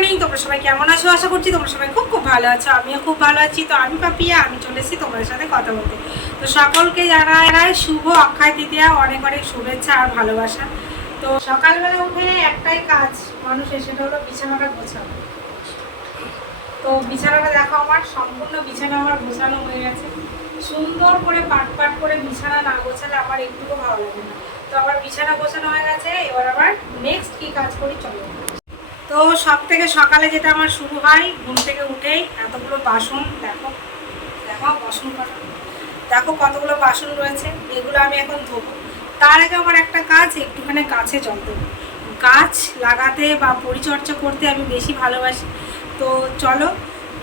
Morning তোমরা সবাই কেমন আছো? আশা করছি তোমরা সবাই খুব খুব ভালো আছো, আমিও খুব ভালো আছি। তো আমি পাপিয়া, আমি চলে এসেছি তোমাদের সাথে কথা বলতে। তো সকলকে জানাই শুভ অক্ষয় তৃতীয়া, অনেক অনেক শুভেচ্ছা আর ভালোবাসা। তো সকালবেলা উঠে একটাই কাজ মানুষের সেটা হলো বিছানাটা গোছানো। তো বিছানাটা দেখো আমার, সম্পূর্ণ বিছানা আমার গোছানো হয়ে গেছে। সুন্দর করে পাট পাট করে বিছানা না গোছালে আমার একটুকু ভালো লাগে না। তো আমার বিছানা গোছানো হয়ে গেছে, এবার আবার নেক্সট কি কাজ করি চলো। তো সব থেকে সকালে যেটা আমার শুরু হয়, ঘুম থেকে উঠেই এতগুলো বাসন, দেখো দেখো, বাসন দেখো কতগুলো বাসন রয়েছে, এগুলো আমি এখন ধোবো। তার আগে আমার একটা কাজ, একটুখানি গাছে জল দেবো। গাছ লাগাতে বা পরিচর্যা করতে আমি বেশি ভালোবাসি। তো চলো,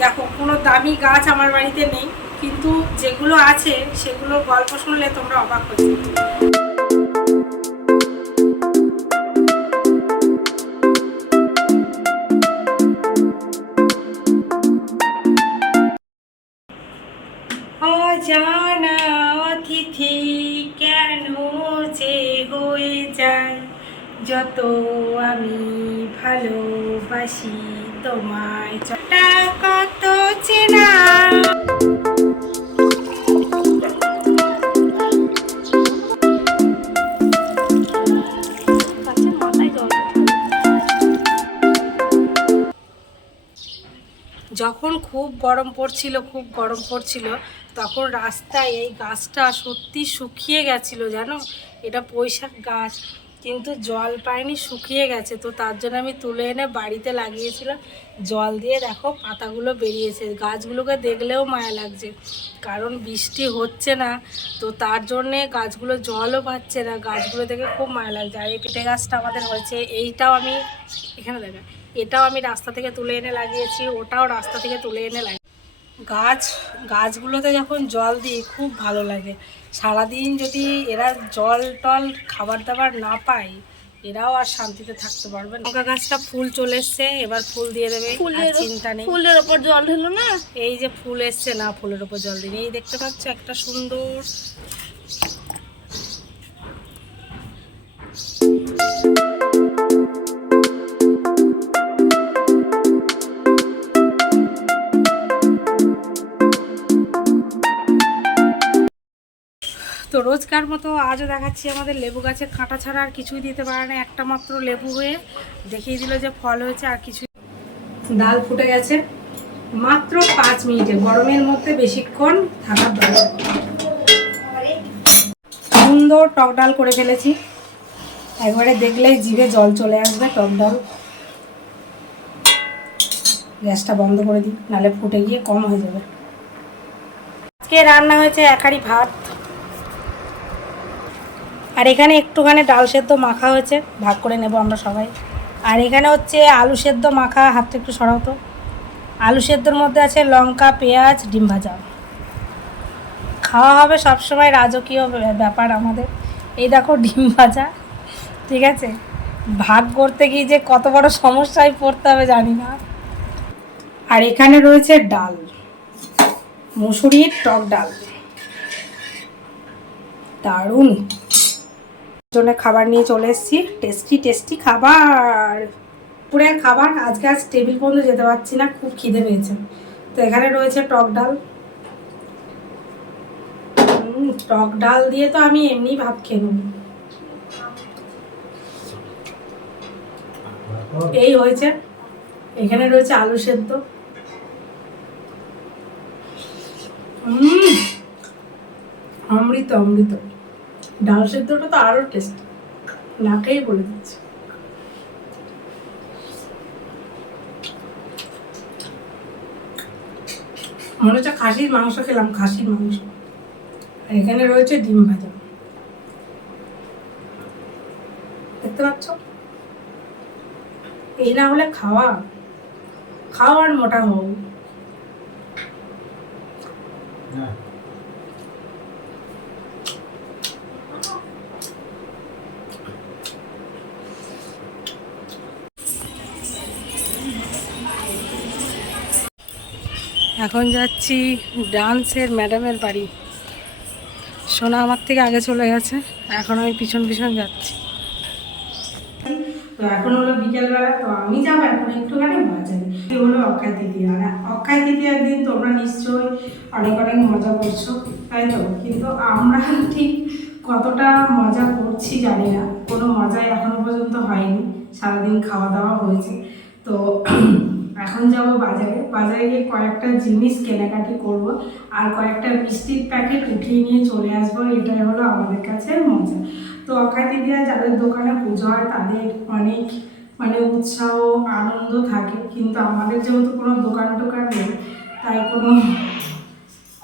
দেখো, কোনো দামি গাছ আমার বাড়িতে নেই, কিন্তু যেগুলো আছে, সেগুলোর গল্প শুনলে তোমরা অবাক হয়ে যত আমি ভালোবাসি তোমায়। চটা কত চেনা? যখন খুব গরম পড়ছিল খুব গরম পড়ছিল তখন রাস্তায় এই গাছটা সত্যি শুকিয়ে গেছিল জানো? এটা বৈশাখ গাছ। কিন্তু জল পায়নি শুকিয়ে গেছে। তো তার জন্য আমি তুলে এনে বাড়িতে লাগিয়েছিলাম। জল দিয়ে দেখো পাতাগুলো বেরিয়েছে। গাছগুলোকে দেখলেও মায়া লাগছে। কারণ বৃষ্টি হচ্ছে না। তো তার জন্যে গাছগুলো জলও পাচ্ছে না। গাছগুলো দেখে খুব মায়া লাগছে। আর এই পেঁপে গাছটা আমাদের হয়েছে। এইটাও আমি এখানে দেখা। এটাও আমি রাস্তা থেকে তুলে এনে লাগিয়েছি। ওটাও রাস্তা থেকে তুলে এনে লাগিয়ে গাছ গাছগুলোতে যখন জল দিই, খুব ভালো লাগে। সারাদিন যদি এরা জল টল খাবার দাবার না পায় এরাও আর শান্তিতে থাকতে পারবে না। লঙ্কা গাছটা ফুল চলে এসছে এবার ফুল দিয়ে দেবে ফুলের চিন্তা নেই। ফুলের ওপর জল ঢেলো না? এই যে ফুল এসছে না ফুলের ওপর জল দিন এই দেখতে পাচ্ছ একটা সুন্দর রোজকার মতো আজও দেখাচ্ছি আমাদের লেবু গাছের কাঁটা ছাড়া আর কিছুই দিতে পারে না। একটা মাত্র লেবু হয়ে দেখিয়ে দিল যে ফল হয়েছে আর কিছু ডাল ফুটে গেছে। মাত্র পাঁচ মিনিটে গরমের মধ্যে বেশিক্ষণ থাকার দরকার। সুন্দর টক ডাল করে ফেলেছি। একবারে দেখলেই জিভে জল চলে আসবে টক ডাল। গ্যাসটা বন্ধ করে দিই, নালে ফুটে গিয়ে কম হয়ে যাবে। আজকে রান্না হয়েছে একারি ভাত। আর এখানে একটুখানি ডাল সেদ্ধ মাখা হয়েছে, ভাগ করে নেব আমরা সবাই। আর এখানে হচ্ছে আলু সেদ্ধ মাখা, হাতটা একটু সরাও তো। আলু সেদ্ধর মধ্যে আছে লঙ্কা, পেঁয়াজ, ডিম ভাজা। খাওয়া হবে সবসময় রাজকীয় ব্য- ব্যাপার আমাদের। এই দেখো ডিম ভাজা, ঠিক আছে? ভাগ করতে গিয়ে যে কত বড় সমস্যায় পড়তে হবে জানি না। আর এখানে রয়েছে ডাল, মুসুরির টক ডাল। দারুণ! জন্য খাবার নিয়ে চলে এসেছি। টেস্টি টেস্টি খাবার। পুরের খাবার। আজকে আজ টেবিল পর্যন্ত যেতে পারছি না, খুব খিদে পেয়েছে। তো এখানে রয়েছে টক ডাল। টক ডাল দিয়ে তো আমি এমনি ভাত খেয়ে এই হয়েছে। এখানে রয়েছে আলু সেদ্ধ। অমৃত অমৃত। ডাল সেদ্ধটা তো আরও টেস্ট না খেয়েই বলে দিচ্ছি। মনে হচ্ছে খাসির মাংস খেলাম, খাসির মাংস। আর এখানে রয়েছে ডিম ভাজা। দেখতে পাচ্ছ? এই না হলে খাওয়া খাওয়া আর মোটা হও। এখন যাচ্ছি ডান্সের ম্যাডামের বাড়ি। সোনা আমার থেকে আগে চলে গেছে, এখন আমি পিছন পিছন যাচ্ছি। তো এখন হলো বিকেলবেলা, তো আমি যাব এখন একটুখানি বাজারে। এই হলো অক্ষয় তৃতীয়া। আর অক্ষয় তৃতীয়ার দিন তোমরা নিশ্চয়ই অনেক অনেক মজা করছ, তাই তো? কিন্তু আমরা ঠিক কতটা মজা করছি জানি না। কোনো মজাই এখনও পর্যন্ত হয়নি। সারাদিন খাওয়া দাওয়া হয়েছে। তো এখন যাব বাজারে। বাজারে গিয়ে কয়েকটা জিনিস কেনাকাটি করব আর কয়েকটা মিষ্টির প্যাকেট উঠিয়ে নিয়ে চলে আসব। এটাই হলো আমাদের কাছে মজা। তো অক্ষয় দিদিরা যাদের দোকানে পুজো হয়, তাদের অনেক মানে উৎসাহ, আনন্দ থাকে। কিন্তু আমাদের যেহেতু কোনো দোকান টোকান নেই, তাই কোনো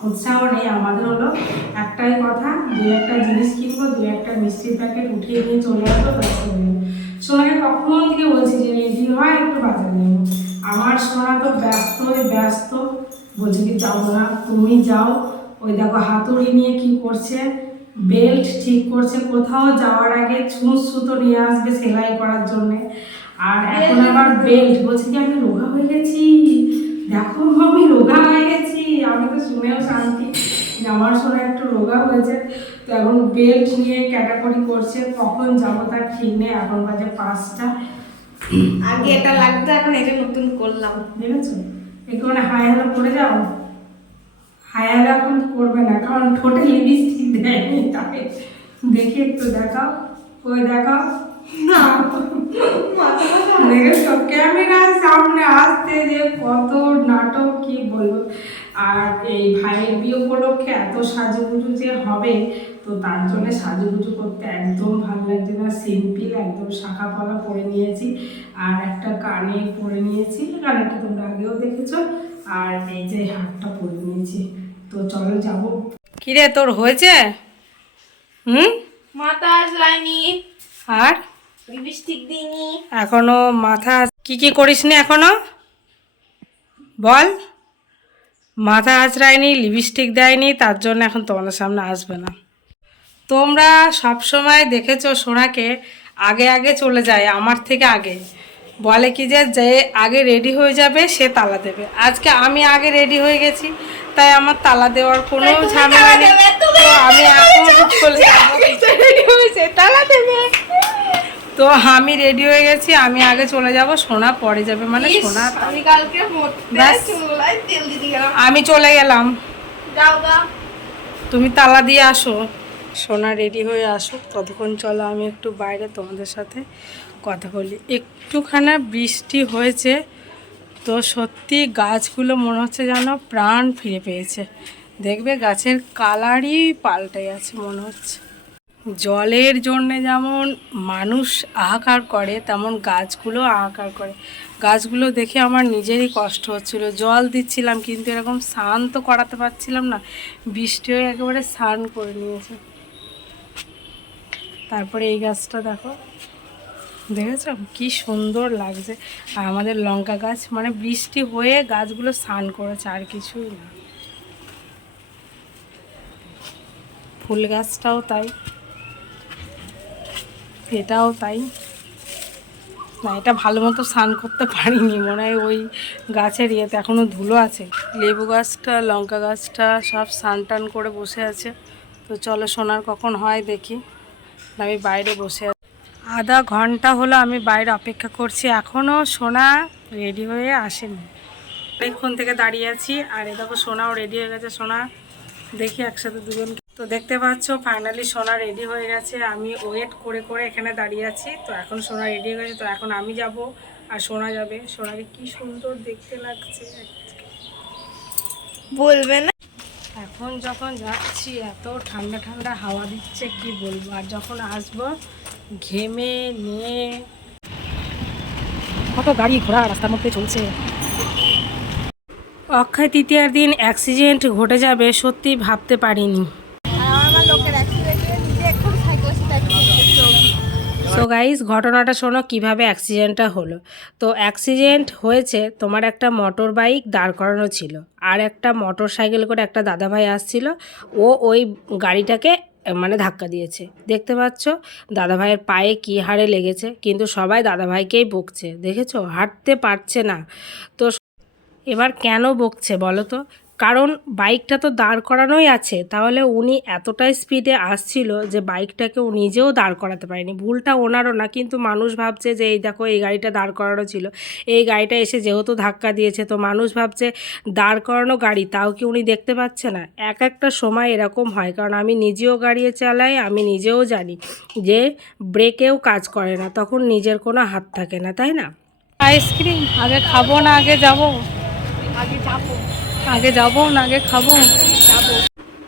উৎসাহ নেই। আমাদের হলো একটাই কথা দু একটা জিনিস কিনবো দু একটা মিষ্টির প্যাকেট উঠিয়ে নিয়ে চলে আসব। সোনাকে কখন থেকে বলছি যে রেডি হয় একটু বাজার যাব আমার সোনা তো ব্যস্ত ব্যস্ত। বলছে কি যাব না তুমি যাও। ওই দেখো হাতুড়ি নিয়ে কি করছে? বেল্ট ঠিক করছে। কোথাও যাওয়ার আগে ছুঁচ সুতো নিয়ে আসবে সেলাই করার জন্যে। আর এখন আবার বেল্ট। বলছে কি আমি রোগা হয়ে গেছি। দেখো আমি রোগা হয়ে গেছি। আমি তো শুনেও শান্তি যে আমার সোনা একটু রোগা হয়েছে। তো এখন বেল্ট নিয়ে ক্যাটাগরি করছে। কখন যাব তার ঠিক নেই। এখন বাজে পাঁচটা। আগে এটা লাগতো এখন এটা নতুন করলাম। দেখেছ এখানে হাই হ্যালো করে যাও। হাই হ্যালো এখন করবে না কারণ ঠোঁটে লিপস্টিক দেয়নি তাই দেখি একটু দেখাও ওই দেখাও। না। দেখেছ? ক্যামেরার সামনে আসতে যে কত নাটক কি বলব? আর এই ভাইয়ের বিয়ে উপলক্ষে এত সাজুগুজু যে হবে তো তার জন্য সাজুগুজু করতে একদম ভালো লাগছে না। সিম্পল একদম শাখা পালা পরে নিয়েছি। আর একটা কানে পরে নিয়েছি। কানেরটা তোমরা আগেও দেখেছ। আর এই যে হারটা পরে নিয়েছি। তো চলো যাব। কিরে তোর হয়েছে? হুম? মাথা আসলাইনি। আর? লিপস্টিক দিইনি। এখনও মাথা কি কি করিস নি এখনও? বল। মাথা আঁচড়ায়নি লিপস্টিক দেয়নি তার জন্য এখন তোমাদের সামনে আসবে না। তোমরা সব সময় দেখেছ সোনাকে আগে আগে চলে যায় আমার থেকে আগে। বলে কি যে যে আগে রেডি হয়ে যাবে সে তালা দেবে। আজকে আমি আগে রেডি হয়ে গেছি তাই আমার তালা দেওয়ার কোনো ঝামেলা নেই। তো আমি এখন চলে তালা দেবে। তো আমি রেডি হয়ে গেছি আমি আগে চলে যাব সোনা পরে যাবে। মানে সোনা আমি কালকে। তেল দিতে গেলাম আমি চলে গেলাম। যাও গা। তুমি তালা দিয়ে আসো। সোনা রেডি হয়ে আসুক, ততক্ষণ চলো আমি একটু বাইরে তোমাদের সাথে কথা বলি। একটুখানা বৃষ্টি হয়েছে, তো সত্যি গাছগুলো মনে হচ্ছে যেন প্রাণ ফিরে পেয়েছে। দেখবে গাছের কালারই পাল্টে গেছে মনে হচ্ছে। জলের জন্যে যেমন মানুষ আহাকার করে, তেমন গাছগুলো আহাকার করে। গাছগুলো দেখে আমার নিজেরই কষ্ট হচ্ছিল। জল দিচ্ছিলাম, কিন্তু এরকম স্নান তো করাতে পারছিলাম না। বৃষ্টি হয়ে একেবারে স্নান করে নিয়েছে। তারপরে এই গাছটা দেখো। দেখেছ? কি সুন্দর লাগছে। আর আমাদের লঙ্কা গাছ মানে বৃষ্টি হয়ে গাছগুলো স্নান করেছে, আর কিছুই না। ফুল গাছটাও তাই। এটাও তাই। না, এটা ভালো মতো স্নান করতে পারিনি। মনে হয় ওই গাছের ইয়েতে এখনও ধুলো আছে। লেবু গাছটা, লঙ্কা গাছটা সব স্নান টান করে বসে আছে। তো চলো, সোনার কখন হয় দেখি। আমি বাইরে বসে আধা ঘণ্টা হলো আমি বাইরে অপেক্ষা করছি এখনও সোনা রেডি হয়ে আসেনি। অনেকক্ষণ থেকে দাঁড়িয়ে আছি, আর এ দেখো সোনাও রেডি হয়ে গেছে। সোনা, দেখি একসাথে দুজন তো দেখতে পাচ্ছ ফাইনালি সোনা রেডি হয়ে গেছে। আমি ওয়েট করে করে এখানে দাঁড়িয়ে আছি। তো এখন সোনা রেডি হয়ে গেছে, তো এখন আমি যাব আর সোনা যাবে। সোনাকে কি সুন্দর দেখতে লাগছে। বলবে না? এখন যখন যাচ্ছি, এত ঠান্ডা ঠান্ডা হাওয়া দিচ্ছে, কি বলব? আর যখন আসব, ঘেমে নিয়ে কত গাড়ি ঘোড়া রাস্তার মধ্যে চলছে। অক্ষয় তৃতীয়ার দিন অ্যাক্সিডেন্ট ঘটে যাবে, সত্যি ভাবতে পারিনি আমার লোকের অ্যাক্সিডেন্টে নিজে এখন সো গাইস, ঘটনাটা শোনো, কীভাবে অ্যাক্সিডেন্টটা হলো। তো অ্যাক্সিডেন্ট হয়েছে, তোমার একটা মোটর বাইক দাঁড় করানো ছিল। আর একটা মোটর সাইকেল করে একটা দাদাভাই আসছিল, ও ওই গাড়িটাকে মানে ধাক্কা দিয়েছে। দেখতে পাচ্ছ, দাদাভাইয়ের পায়ে কী হারে লেগেছে, কিন্তু সবাই দাদাভাইকেই বকছে। দেখেছ? হাঁটতে পারছে না। তো এবার কেন বকছে বলো তো? কারণ বাইকটা তো দাঁড় করানোই আছে। তাহলে উনি এতটাই স্পিডে আসছিল যে বাইকটাকে ও নিজেও দাঁড় করাতে পারেনি। ভুলটা ওনারও না কিন্তু মানুষ ভাবছে যে এই দেখো এই গাড়িটা দাঁড় করানো ছিল। এই গাড়িটা এসে যেহেতু ধাক্কা দিয়েছে তো মানুষ ভাবছে দাঁড় করানো গাড়ি তাও কি উনি দেখতে পাচ্ছে না? এক একটা সময় এরকম হয় কারণ আমি নিজেও গাড়িয়ে চালাই আমি নিজেও জানি যে ব্রেকেও কাজ করে না তখন নিজের কোনো হাত থাকে না তাই না? আইসক্রিম আগে খাব না আগে যাব? আগে যাব। আগে যাব না আগে খাব?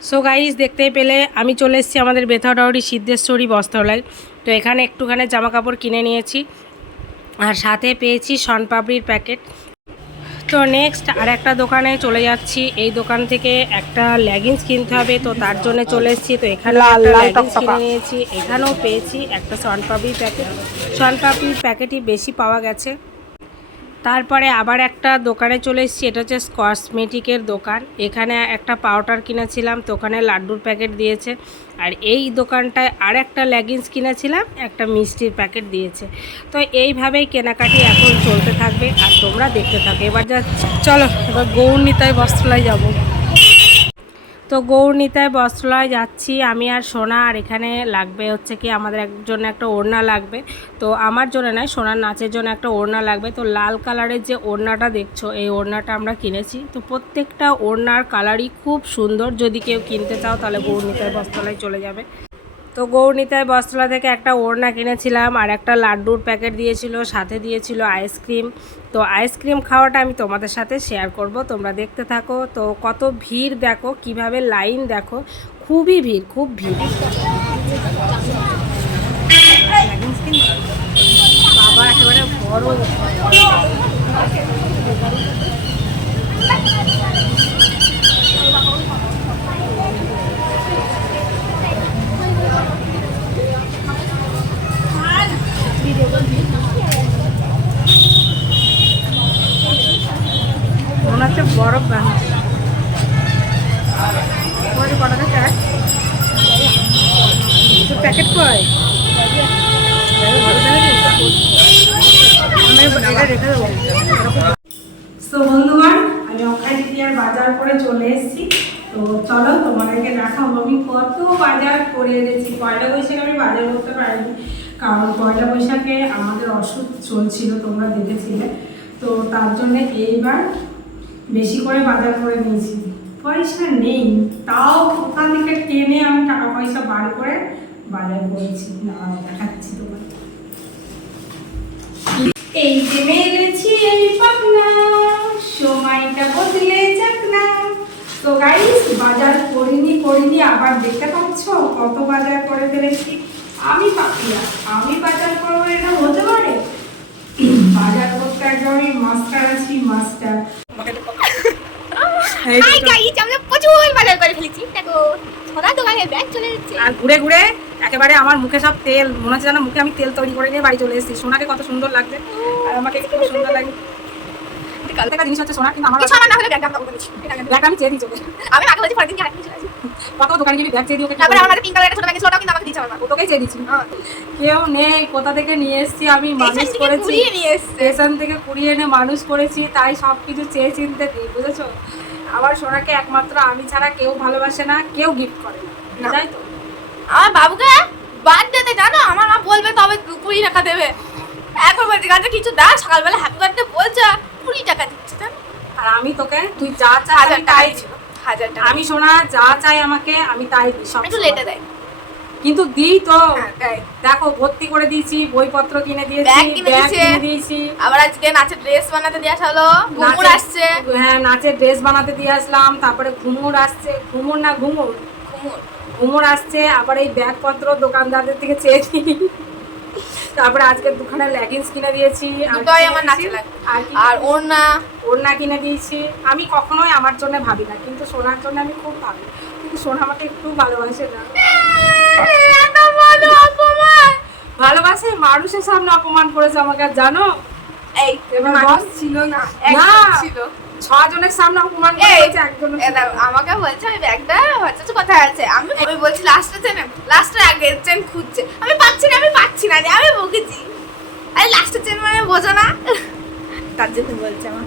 সো গাইস দেখতে পেলে আমি চলে এসেছি আমাদের বেথাডাউরি সিদ্ধেশ্বরী বস্ত্রালয়। তো এখানে একটুখানি জামা কাপড় কিনে নিয়েছি আর সাথে পেয়েছি শনপাপড়ির প্যাকেট। তো নেক্সট আর একটা দোকানে চলে যাচ্ছি। এই দোকান থেকে একটা লেগিংস কিনতে হবে তো তার জন্য চলে এসেছি। তো এখানে লেগিংস কিনে নিয়েছি। এখানেও পেয়েছি একটা শনপাপড়ির প্যাকেট। শনপাপড়ির প্যাকেটই বেশি পাওয়া গেছে। তারপরে আবার একটা দোকানে চলে এসেছি, এটা হচ্ছে কসমেটিকের দোকান। এখানে একটা পাউডার কিনেছিলাম, তো ওখানে লাড্ডুর প্যাকেট দিয়েছে। আর এই দোকানটায় আর একটা লেগিংস কিনেছিলাম, একটা মিষ্টির প্যাকেট দিয়েছে। তো এইভাবেই কেনাকাটি এখন চলতে থাকবে, আর তোমরা দেখতে থাকবে এবার যা, চলো, এবার গৌর নিতাই বস্ত্রালয় যাব। তো গৌরনীতায় বস্ত্রালয় যাচ্ছি, আমি আর সোনা, আর এখানে লাগবে হচ্ছে কি আমাদের একজন একটা ওড়না লাগবে। তো আমার জন্য নয়, সোনার নাচের জন্য একটা ওড়না লাগবে। তো লাল কালারের যে ওড়নাটা দেখছ, এই ওড়নাটা আমরা কিনেছি। তো প্রত্যেকটা ওড়নার কালারই খুব সুন্দর, যদি কেউ কিনতে চাও তাহলে গৌরনীতায় বস্ত্রালয় চলে যাবে। তো গৌরনীতায় বস্ত্রালয় থেকে একটা ওড়না কিনেছিলাম আর একটা লাড্ডুর প্যাকেট দিয়েছিল, সাথে দিয়েছিল আইসক্রিম তো আইসক্রিম খাওয়াটা আমি তোমাদের সাথে শেয়ার করব, তোমরা দেখতে থাকো। তো কত ভিড় দেখো, কীভাবে লাইন দেখো। খুবই ভিড়, খুব ভিড়। বাবা, একেবারে বড় মনে হচ্ছে বরফ থেকে প্যাকেট তো বন্ধুগণ, আমি অক্ষয় তৃতীয়ার বাজার করে চলে এসেছি। তো চলো, তোমাদেরকে দেখাবো। আমি কত বাজার করে এনেছি পয়লা বৈশাখে আমি বাজার করতে পারিনি, কারণ পয়লা বৈশাখে আমাদের অসুখ চলছিল, তোমরা দেখেছিলে। তো তার জন্য এইবার বেশি করে বাজার করে নিয়েছি। পয়সা নেই, তাও ওখান থেকে টেনে আমি টাকা পয়সা বার করে বাজার করেছি। না দেখাচ্ছি তোমার এই যে মেলেছি এই পাখনা, সময়টা বদলে যাক না। তো গাইস বাজার করিনি করিনি, আবার দেখতে পাচ্ছ কত বাজার করে ফেলেছি। আমি পাপিয়া আমি বাজার করব এটা হতে পারে? বাজার করতে একদম আমি মাস্টার আছি মাস্টার হাই গাইস আমরা প্রচুর বাজার করে ফেলেছি। দেখো সোনার দোকানে ব্যাগ চলে যাচ্ছে আর ঘুরে ঘুরে একেবারে আমার মুখে সব তেল মনে হচ্ছে যেন মুখে আমি তেল তৈরি করে নিয়ে বাড়ি চলে এসেছি। সোনাকে কত সুন্দর লাগছে। আর আমাকে খুব সুন্দর লাগে। প্রত্যেকটা জিনিস হচ্ছে সোনা কিন্তু আমার কি সোনা না হলে ব্যাগ দাম করেছি আমি চেয়ে দিই আমি আগে বলছি পরের দিন আরেকদিন চলে আসি কত দোকানে গিয়ে ব্যাগ চেয়ে দিই তারপরে আমার পিঙ্ক কালারের ছোট ব্যাগ ছিল ওটাও কিন্তু আমাকে দিয়েছে আমার মা। চেয়ে দিচ্ছি। কেউ নেই কোথা থেকে নিয়ে এসেছি আমি মানুষ করেছি। নিয়ে এসছে। স্টেশন থেকে কুড়িয়ে এনে মানুষ করেছি তাই সব কিছু চেয়ে চিনতে দিই বুঝেছ? আমার সোনাকে একমাত্র আমি ছাড়া কেউ ভালোবাসে না কেউ গিফট করে না। তাই তো? আমার বাবুকে দিতে জানো? আমার মা বলবে তবে কুড়ি টাকা দেবে। এখন বলছে গাছটা কিছু দাও? সকালবেলা হ্যাপি বার্থডে বলছে কুড়ি টাকা দিচ্ছি জানো? আর আমি তোকে তুই যা চা হাজার আমি তাই টাকাই ছিল হাজার টাকা। আমি সোনা যা চাই আমাকে আমি তাই দিই সব একটু লেটে দেয়। কিন্তু দিই তো। হ্যাঁ, দেখো ভর্তি করে দিয়েছি বইপত্র কিনে দিয়েছি ব্যাগ। কিনে দিয়েছি। আবার আজকে নাচের ড্রেস বানাতে দিয়ে আসা হলো। ঘুমুর আসছে। হ্যাঁ নাচের ড্রেস বানাতে দিয়ে আসলাম তারপরে ঘুমুর আসছে। ঘুমুর না ঘুমুর ঘুমুর ঘুমুর আসছে আবার এই ব্যাগপত্র দোকানদারদের থেকে চেয়েছি তারপরে আজকে দুখানা লেগিংস কিনে দিয়েছি আর দুটোই কি আমার নাচে আর কি ওর না ওড়না? কিনে দিয়েছি। আমি কখনোই আমার জন্য ভাবি না কিন্তু সোনার জন্য আমি খুব ভাবি। কিন্তু সোনা আমাকে একটু ভালোবাসে না। ভালোবাসে মানুষের সামনে অপমান করেছে আমাকে আর জানো? এই ছিল না না। ছিল। ছজনের সামনে অপমান করেছে একজনের আমাকে বলছে ওই ব্যাগটা হচ্ছে কোথায় আছে। আমি আমি বলছি লাস্টে চেনে লাস্টে আগে চেন খুঁজছে। আমি পাচ্ছি না আমি পাচ্ছি না আমি বকেছি। আরে লাস্টে চেন মানে বোঝো না। তার জন্য বলছে আমার